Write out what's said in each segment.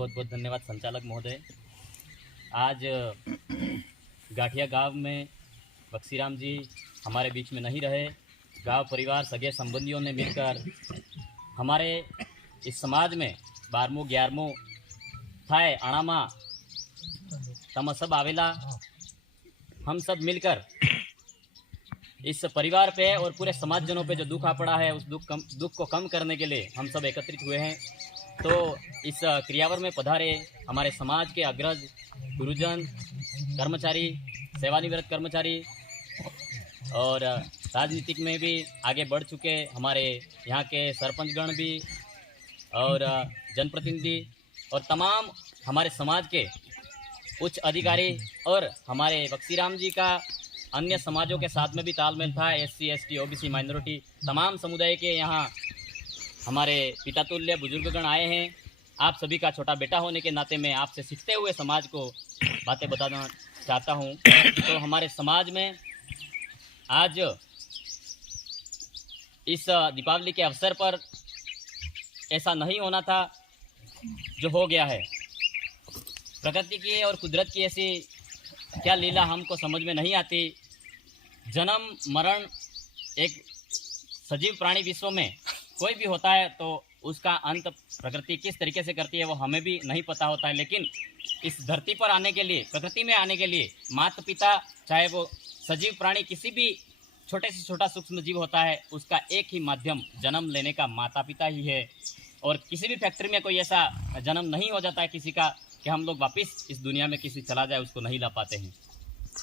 बहुत बहुत धन्यवाद संचालक महोदय। आज गाठिया गांव में बक्सीराम जी हमारे बीच में नहीं रहे। गांव परिवार सगे संबंधियों ने मिलकर हमारे इस समाज में 12मो 11मो थाय अणामा तम सब आवेला, हम सब मिलकर इस परिवार पे और पूरे समाजजनों पे जो दुख आ पड़ा है उस दुख को कम करने के लिए हम सब एकत्रित हुए हैं। तो इस क्रियावर में पधारे हमारे समाज के अग्रज गुरुजन, कर्मचारी, सेवानिवृत्त कर्मचारी और राजनीतिक में भी आगे बढ़ चुके हमारे यहाँ के सरपंचगण भी और जनप्रतिनिधि और तमाम हमारे समाज के उच्च अधिकारी और हमारे बक्सीराम जी का अन्य समाजों के साथ में भी तालमेल था। SC ST OBC माइनॉरिटी तमाम समुदाय के यहाँ हमारे पिता तुल्य बुजुर्गगण आए हैं। आप सभी का छोटा बेटा होने के नाते मैं आपसे सीखते हुए समाज को बातें बताना चाहता हूँ। तो हमारे समाज में आज इस दीपावली के अवसर पर ऐसा नहीं होना था जो हो गया है। प्रकृति की और कुदरत की ऐसी क्या लीला हमको समझ में नहीं आती। जन्म मरण एक सजीव प्राणी विश्व में कोई भी होता है तो उसका अंत प्रकृति किस तरीके से करती है वो हमें भी नहीं पता होता है। लेकिन इस धरती पर आने के लिए, प्रकृति में आने के लिए माता पिता, चाहे वो सजीव प्राणी किसी भी छोटे से छोटा सूक्ष्म जीव होता है, उसका एक ही माध्यम जन्म लेने का माता पिता ही है। और किसी भी फैक्ट्री में कोई ऐसा जन्म नहीं हो जाता है किसी का कि हम लोग वापस इस दुनिया में किसी चला जाए, उसको नहीं ला पाते हैं।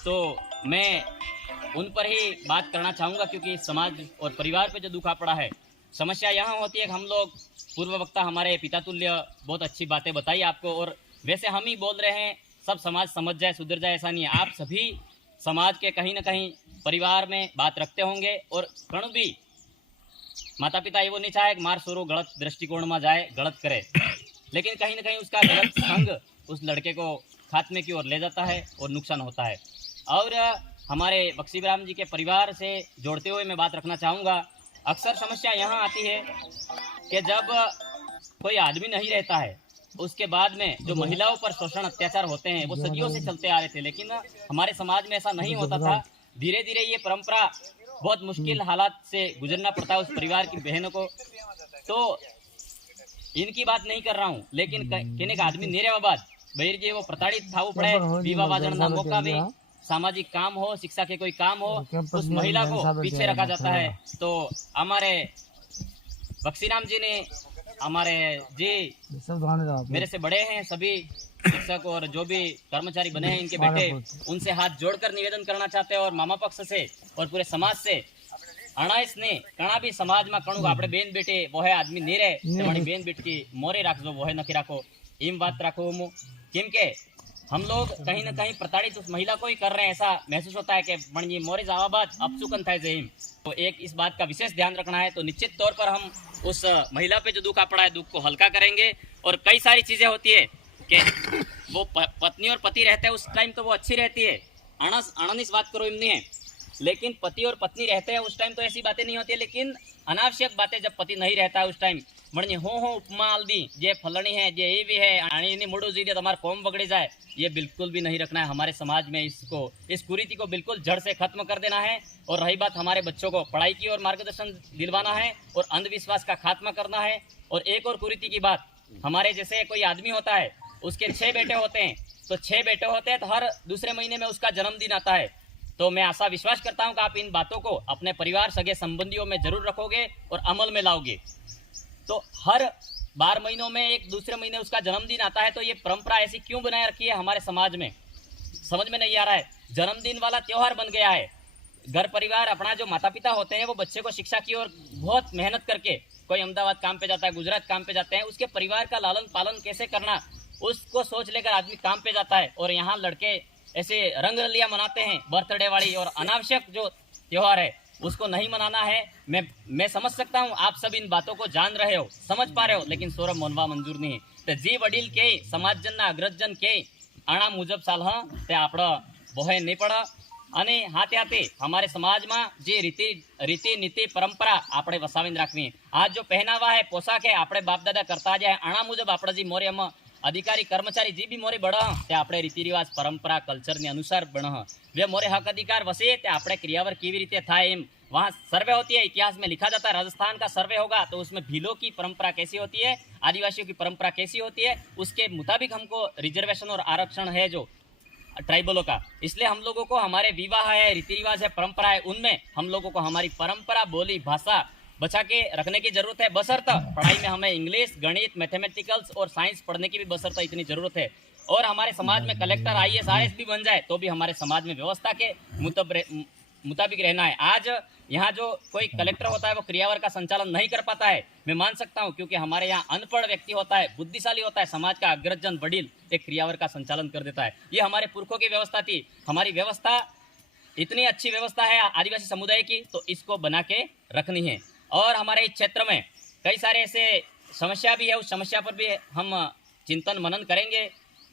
तो मैं उन पर ही बात करना चाहूँगा क्योंकि समाज और परिवार पे जो दुखा पड़ा है। समस्या यहाँ होती है कि हम लोग पूर्व वक्ता हमारे पिता तुल्य बहुत अच्छी बातें बताई आपको और वैसे हम ही बोल रहे हैं, सब समाज समझ जाए सुधर जाए ऐसा नहीं है। आप सभी समाज के कहीं ना कहीं परिवार में बात रखते होंगे और कणु भी माता पिता ये वो नहीं चाहे मार सोरो गलत दृष्टिकोण में जाए, गलत करे, लेकिन कहीं ना कहीं उसका गलत संग उस लड़के को खात्मे की ओर ले जाता है और नुकसान होता है। और हमारे बक्सीराम जी के परिवार से जोड़ते हुए मैं बात रखना चाहूँगा। अक्सर समस्या यहाँ आती है कि जब कोई आदमी नहीं रहता है उसके बाद में जो महिलाओं पर शोषण अत्याचार होते हैं वो सदियों से चलते आ रहे थे, लेकिन हमारे समाज में ऐसा नहीं होता था। धीरे धीरे ये परंपरा बहुत मुश्किल हालात से गुजरना पड़ता है उस परिवार की बहनों को। तो इनकी बात नहीं कर रहा हूँ, लेकिन कहने का आदमी नेरे बाद बहिर जी वो प्रताड़ित था पड़े, विवाह वाजन मौका भी, सामाजिक काम हो, शिक्षा के कोई काम हो, उस महिला को पीछे रखा जाता है। तो हमारे बक्सीराम जी ने हमारे जी मेरे से बड़े हैं, सभी शिक्षक और जो भी कर्मचारी बने हैं इनके बेटे, उनसे हाथ जोड़कर निवेदन करना चाहते हैं और मामा पक्ष से और पूरे समाज से अणाइस ने कणा भी समाज में कणु आपणे बेन बेटे वो है आदमी नीरे तुम्हारी बेन बेट की मोरे राखजो वो है नखी राखो, इम बात राखो हूँ केम के हम लोग कहीं ना कहीं प्रताड़ित उस महिला को ही कर रहे हैं। ऐसा महसूस होता है कि बणजी मोरे जावा बाद अपचुकन थाय जहीम। तो एक इस बात का विशेष ध्यान रखना है। तो निश्चित तौर पर हम उस महिला पे जो दुख आ पड़ा है दुख को हल्का करेंगे। और कई सारी चीजें होती है कि वो पत्नी और पति रहते हैं उस टाइम तो वो अच्छी रहती है, अणनिस बात करो इमनी है, लेकिन पति और पत्नी रहते हैं उस टाइम तो ऐसी बातें नहीं होती है। लेकिन अनावश्यक बातें जब पति नहीं रहता है उस टाइम मणि हो उपमा आलदी जे फलनी है जे ये भी है मुड़ू जी तुम्हारा कोम बगड़ी जाए, ये बिल्कुल भी नहीं रखना है हमारे समाज में। इसको इस कुरीति को बिल्कुल जड़ से खत्म कर देना है। और रही बात हमारे बच्चों को पढ़ाई की और मार्गदर्शन दिलवाना है और अंधविश्वास का खात्मा करना है। और एक और कुरीति की बात, हमारे जैसे कोई आदमी होता है उसके 6 बेटे होते हैं, तो 6 बेटे होते हैं तो हर दूसरे महीने में उसका जन्मदिन आता है। तो मैं आशा विश्वास करता हूं कि आप इन बातों को अपने परिवार सगे संबंधियों में जरूर रखोगे और अमल में लाओगे। तो हर 12 महीनों में एक दूसरे महीने उसका जन्मदिन आता है, तो ये परंपरा ऐसी क्यों बनाए रखी है हमारे समाज में, समझ में नहीं आ रहा है। जन्मदिन वाला त्योहार बन गया है। घर परिवार अपना जो माता पिता होते हैं वो बच्चे को शिक्षा की ओर बहुत मेहनत करके, कोई अहमदाबाद काम पे जाता है, गुजरात काम पे जाते हैं, उसके परिवार का लालन पालन कैसे करना उसको सोच लेकर आदमी काम पे जाता है। और यहाँ लड़के ऐसे रंग रलियां मनाते हैं बर्थडे वाली, और अनावश्यक जो त्योहार है उसको नहीं मनाना है। मैं समझ सकता हूँ आप सब इन बातों को जान रहे हो, समझ पा रहे हो, लेकिन सोरब मोनवा मंजूर नहीं है। तो जी वडील के समाजजन अग्रजन के आना मुजब साल ते आपड़ा बोहे नहीं पड़ा। અને હાથે હાથે हमारे समाज में जे रीति नीति परंपरा आपणे वसावीने राखवी। आज जो पहनावा है, पोशाक है, आपणे बाप दादा करता जाए आना मुजब आपड़ा जी मोरे अधिकारी कर्मचारी जी भी मोरे बड़ा ते આપણે રીતિ રિવાજ પરંપરા કલ્ચરની અનુસાર બણ वे मोरे हक अधिकार वसे ते આપણે क्रियावर કેવી રીતે થાય એમ वहाँ सर्वे होती है, इतिहास में लिखा जाता है। राजस्थान का सर्वे होगा तो उसमें भीलों की परंपरा कैसी होती है, आदिवासियों की परंपरा कैसी होती है, उसके मुताबिक हमको रिजर्वेशन और आरक्षण है जो ट्राइबलों का। इसलिए हम लोगों को हमारे विवाह है, रीति रिवाज है, परंपरा है, उनमें हम लोगों को हमारी परंपरा, बोली, भाषा बचा के रखने की जरूरत है। बशर्त पढ़ाई में हमें इंग्लिश, गणित, मैथमेटिकल्स और साइंस पढ़ने की भी बशर्त इतनी जरूरत है। और हमारे समाज में कलेक्टर, IAS, RS भी बन जाए तो भी हमारे समाज में व्यवस्था के मुताबिक रहना है। आज यहाँ जो कोई कलेक्टर होता है वो क्रियावर का संचालन नहीं कर पाता है, मैं मान सकता हूँ, क्योंकि हमारे यहाँ अनपढ़ व्यक्ति होता है, बुद्धिशाली होता है, समाज का अग्रजन वडील एक क्रियावर का संचालन कर देता है। ये हमारे पुरखों की व्यवस्था थी। हमारी व्यवस्था इतनी अच्छी व्यवस्था है आदिवासी समुदाय की, तो इसको बना के रखनी है। और हमारे इस क्षेत्र में कई सारे ऐसे समस्या भी है, उस समस्या पर भी हम चिंतन मनन करेंगे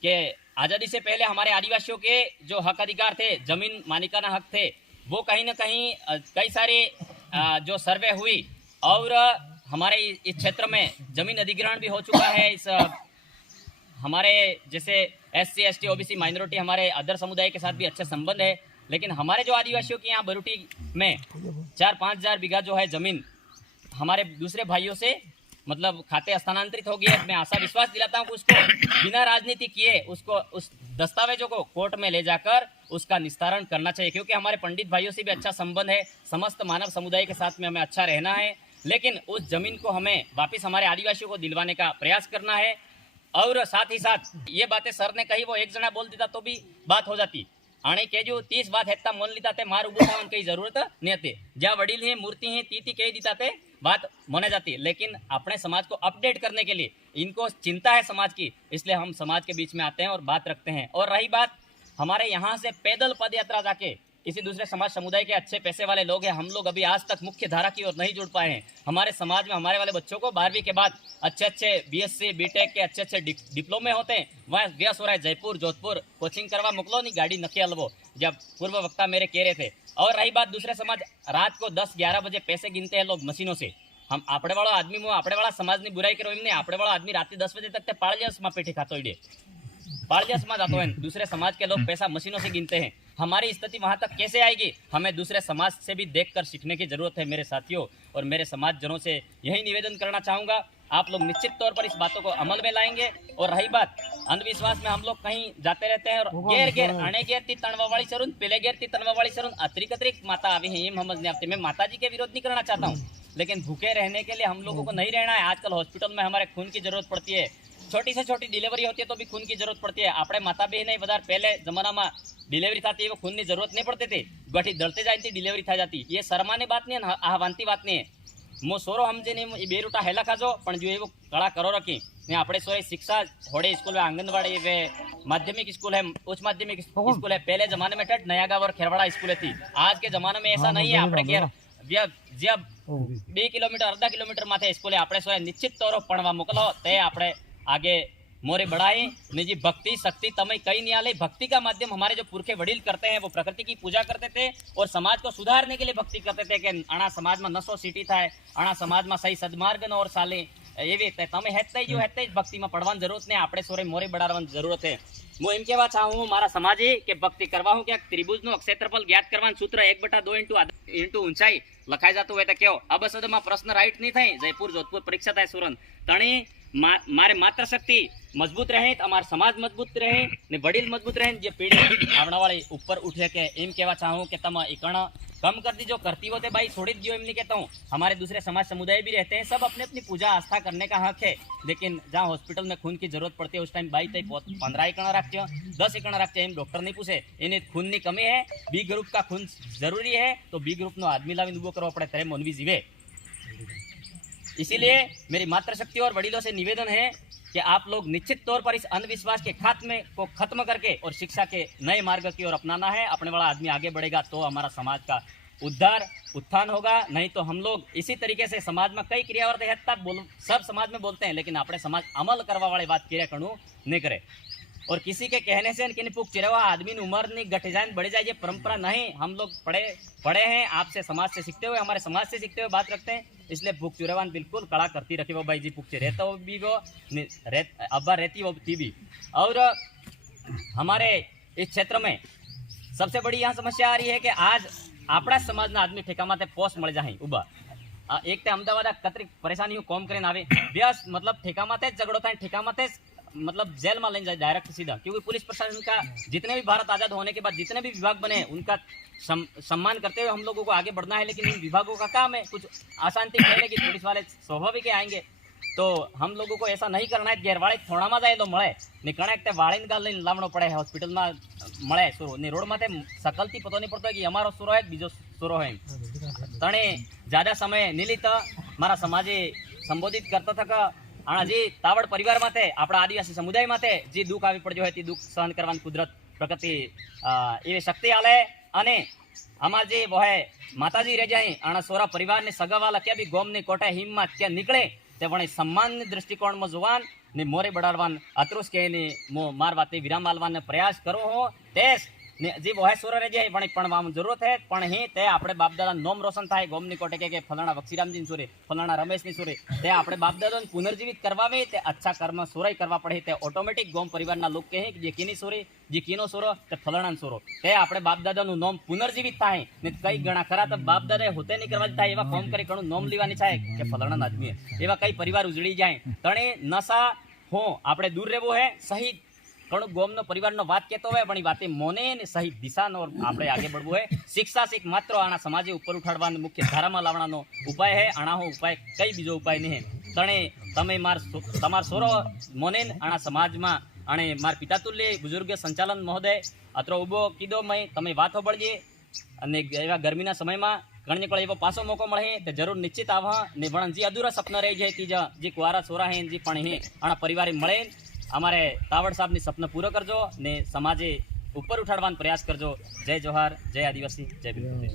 कि आज़ादी से पहले हमारे आदिवासियों के जो हक अधिकार थे, जमीन मालिकाना हक थे, वो कहीं ना कहीं कई सारे जो सर्वे हुई और हमारे इस क्षेत्र में जमीन अधिग्रहण भी हो चुका है। इस हमारे जैसे SC, ST, OBC माइनॉरिटी, हमारे अदर समुदाय के साथ भी अच्छे संबंध है, लेकिन हमारे जो आदिवासियों के यहाँ बरूटी में 4-5 हजार बीघा जो है जमीन हमारे दूसरे भाइयों से मतलब खाते हस्तांतरित हो गई है। मैं आशा विश्वास दिलाता हूँ कि उसको बिना राजनीति किए उसको उस दस्तावेजों को कोर्ट में ले जाकर उसका निस्तारण करना चाहिए, क्योंकि हमारे पंडित भाइयों से भी अच्छा संबंध है, समस्त मानव समुदाय के साथ में हमें अच्छा रहना है। लेकिन उस जमीन को हमें वापिस हमारे आदिवासियों को दिलवाने का प्रयास करना है। और साथ ही साथ ये बातें सर ने कही, वो एक जना बोल देता तो भी बात हो जाती, आने के जो 30 बात हेता मोन लीता ते मार उबू थावन कई जरूरत नहीं आती। जहाँ वडील है, मूर्ति है, तीती कही दीता ते बात मोने जाती। लेकिन अपने समाज को अपडेट करने के लिए इनको चिंता है समाज की, इसलिए हम समाज के बीच में आते हैं और बात रखते हैं। और रही बात हमारे यहाँ से पैदल पद यात्रा जाके किसी दूसरे समाज समुदाय के अच्छे पैसे वाले लोग हैं, हम लोग अभी आज तक मुख्य धारा की ओर नहीं जुड़ पाए हैं। हमारे समाज में हमारे वाले बच्चों को 12वीं के बाद अच्छे BSc, BTech के अच्छे डिप्लोमे होते हैं। वहाँ व्यस हो रहा है जयपुर, जोधपुर कोचिंग करवा मोकलो नहीं, गाड़ी नखी अलवो, जब पूर्व वक्ता मेरे कह रहे थे। और रही बात दूसरे समाज, रात को 10-11 बजे पैसे गिनते हैं लोग मशीनों से। हम आपड़े वाला आदमी आपड़े वाला समाज की बुराई करो एमने, आपड़े वाला आदमी रात 10 बजे तक पाड़लियास में पेटी खातो पाड़लियास में जातो है। दूसरे समाज के लोग पैसा मशीनों से गिनते हैं। हमारी स्थिति वहां तक कैसे आएगी? हमें दूसरे समाज से भी देखकर सीखने की जरूरत है मेरे साथियों। और मेरे समाज जनों से यही निवेदन करना चाहूंगा, आप लोग निश्चित तौर पर इस बातों को अमल में लाएंगे। और रही बात अंधविश्वास में, हम लोग कहीं जाते रहते हैं और घेर आने घेरती तणवावाड़ी सरुन, पहले घेरती तणवावाड़ी सरुन, अतिरिक्त माता आवी है, हम समझने आते। मैं माता जी के विरोध नहीं करना चाहता हूँ, लेकिन भूखे रहने के लिए हम लोगों को नहीं रहना है। आजकल हॉस्पिटल में हमारे खून की जरूरत पड़ती है, छोटी से छोटी डिलीवरी होती है तो भी खून की जरूरत पड़ती है। આપણે માતા બહેન નહીં વધારે पहले जमाना में डिलीवरी थी वो खून की जरूरत नहीं पड़ती थी, गठी दलते जाती डिलीवरी थी जाती। ये शर्मानी बात नहीं है, आहवानती बात नहीं है। मो सोरो समझे नहीं, ये बेरूटा हेला खाजो पण जो वो कड़ा करो रखी ने આપણે सोए शिक्षा होड़े स्कूल में, आंगनबाड़ी वे माध्यमिक स्कूल है, उच्च माध्यमिक स्कूल है। पहले जमाने में ठट नया गाँव और खेरवाड़ा स्कूल थी। आज के जमाने में ऐसा नहीं है। આપણે घेर जब 2 किलोमीटर अर्धा किलोमीटर माथे स्कूल है, આપણે सोए निश्चित तौर पढ़वा मोकलो ते આપણે आगे मोरे बढ़ाए ने जी। भक्ति शक्ति तमय कई नहीं आले। भक्ति का माध्यम हमारे जो पुरखे वडील करते हैं, वो प्रकृति की पूजा करते थे और समाज को सुधारने के लिए भक्ति करते थे कि अणा समाज में नशो सीटी थाय, अणा समाज में सही सदमार्ग और साले एवी तमे हेतई जो हेतई भक्ति में पढ़वानी जरूरत नहीं, આપણે सोरे मोरे बढ़ावવાની जरूरत है। હું એમ કહેવા ચાહું મારા સમાજે કે ભક્તિ કરવા હું કે ત્રિભુજનું ક્ષેત્રફળ જ્ઞાત કરવાનું સૂત્ર 1/2 ઇન્ટુ ઊંચાઈ લખાઈ જતું હોય તો કેવો અબસદમાં પ્રશ્ન રાઈટ નહીં થાય। જયપુર જોધપુર પરીક્ષા થાય સુરન તણી મારે માત્ર શક્તિ મજબૂત રહે, અમારો સમાજ મજબૂત રહે ને વડીલ મજબૂત રહે, જે પેઢી આવનાવાળી ઉપર ઉઠે કે એમ કહેવા ચાહું કે તમે એકણ कम कर दी, जो करती होते भाई छोड़ दियो, एम नहीं कहता हूँ। हमारे दूसरे समाज समुदाय भी रहते हैं, सब अपने अपनी पूजा आस्था करने का हक है। लेकिन जहाँ हॉस्पिटल में खून की जरूरत पड़ती है उस टाइम भाई 15 एकड़ रखते, 10 एकड़ रखते हैं, डॉक्टर नहीं पूछे इन्हें खून की कमी है, बी ग्रुप का खून जरूरी है तो बी ग्रुप नो आदमी लावी उभो करવો પડે ત્યારે मोनवी जीवे। इसीलिए मेरी मातृशक्ति और वडीलों से निवेदन है कि आप लोग निश्चित तौर पर इस अंधविश्वास के खात्मे को खत्म करके और शिक्षा के नए मार्ग की ओर अपनाना है। अपने वाला आदमी आगे बढ़ेगा तो हमारा समाज का उद्धार उत्थान होगा, नहीं तो हम लोग इसी तरीके से समाज में कई क्रियावर सब समाज में बोलते हैं, लेकिन अपने समाज अमल करवा वाली बात क्रिया करणु नहीं करे। और किसी के कहने से किन पुक चिरवा आदमी उम्र नहीं घट जाए बढ़ जाए, ये परंपरा नहीं। हम लोग पढ़े हैं, आपसे समाज से सीखते हुए, हमारे समाज से सीखते हुए बात रखते हैं। इसलिए भूख चुरेवान बिल्कुल कड़ा करती रखी वो भाई जी भूख रहता वो भी वो अब्बा रहती वो थी भी। और हमारे इस क्षेत्र में सबसे बड़ी यहाँ समस्या आ रही है कि आज આપણા સમાજના આદમી ઠેકામાં પોસ્ટ મળી જાય ઉભા એક તે અમદાવાદ કતરી પરેશાની કોમ કરીને આવે બેસ मतलब ठेकाમાં જ ઝઘડો થાય ઠેકામાં જ मतलब जेल में लेने जाए डायरेक्ट सीधा, क्योंकि पुलिस प्रशासन का जितने भी भारत आजाद होने के बाद जितने भी विभाग बने उनका सम्मान करते हुए हम लोगों को आगे बढ़ना है। लेकिन इन विभागों का काम है कुछ अशांति फैले कि पुलिस वाले स्वाभाविक आएंगे, तो हम लोगों को ऐसा नहीं करना है। घेरवाड़ी थोड़ा में जाए तो મળે ને કણેક તે વાળીને ગાલ લઈને લાવણો પડે હોસ્પિટલમાં મળે સુરો ને રોડ માથે સકલથી પતો નહીં પડતો કે અમારો સુરો હે બીજો સુરો હે તણે જ્યાદા સમય નિલિત મારા સમાજે સંબોધિત કરતો था કે આણા જે તાવડ પરિવાર માથે આપણા આદિવાસી સમુદાય માથે જે દુઃખ આવી પડ્યો હોય તે દુઃખ સહન કરવાની કુદરત પ્રકૃતિ એવી શક્તિ આલે અને અમાર જે વહે માતાજી રહે જાય આણા સોરા પરિવાર ને સગાવાલા ક્યાં બી ગોમ ની કોટે હિમમાં ક્યાં નીકળે તે પણ सम्मान दृष्टिकोण में जुवान ने मोरे बढ़ावान अतरुस के ने मो मार वाते विराम आलवान प्रयास करो हो तेस ने जी वह सोरा रह जाए पण वाम जरूरत है पण ही ते आपणे बापदादा नोम रोशन थाय गोम ની કોટે કે ફલાણા વક્ષીરામજી સોરે ફલાણા રમેશ ની સોરે તે આપણે બાપદાદાને પુનર્જીવિત કરવાવે તે અચ્છા કર્મ સોરાઈ કરવા પડે તે ઓટોમેટિક ગોમ પરિવારના લોક કહે કે જે કીની સોરે જે કીનો સોરો તે ફલાણા સોરો તે આપણે બાપદાદાનું નોમ પુનર્જીવિત થાય ને કઈ ગણા ખરા તો બાપદાદાએ હોતે નહીં કરવા થાય એવા ફોર્મ કરી ઘણું નોમ લેવાની થાય કે ફલાણા આદમી એવા કઈ પરિવાર ઉજળી જાય તણે નશા હો આપણે દૂર રહેવું હે સહી ઘણું ગોમનો પરિવારનો વાત કહેતો હોય પણ એ વાતે મોને ને સહી દિશાનો આપણે આગે बढ़વું હોય। શિક્ષા શીખ માત્ર આના સમાજે ઉપર ઉઠાડવાનો મુખ્ય ધારામાં લાવવાનો ઉપાય હે આના હો ઉપાય કઈ બીજો ઉપાય નહીં તણે તમે તમાર સોરો મોને આના સમાજમાં અને માર પિતા તુલ્ય બુઝુર્ગ સંચાલન મહોદય અત્રો ઉભો કીધો મય તમે વાતો બળજે અને એવા ગરમીના સમયમાં ઘણી કોઈ એવો પાછો મોકો મળે તે જરૂર નિશ્ચિત આવા ને પણ જે અધૂરા સપના રહી જાય તીજા જે કુવારા સોરા હે જે પણ હે આના પરિવારે મળે हमारे तावड़ साहब ने सपना पूरा करजो ने समाजे ऊपर उठाड़वान प्रयास करजो। जय जोहार, जय आदिवासी, जय भीम।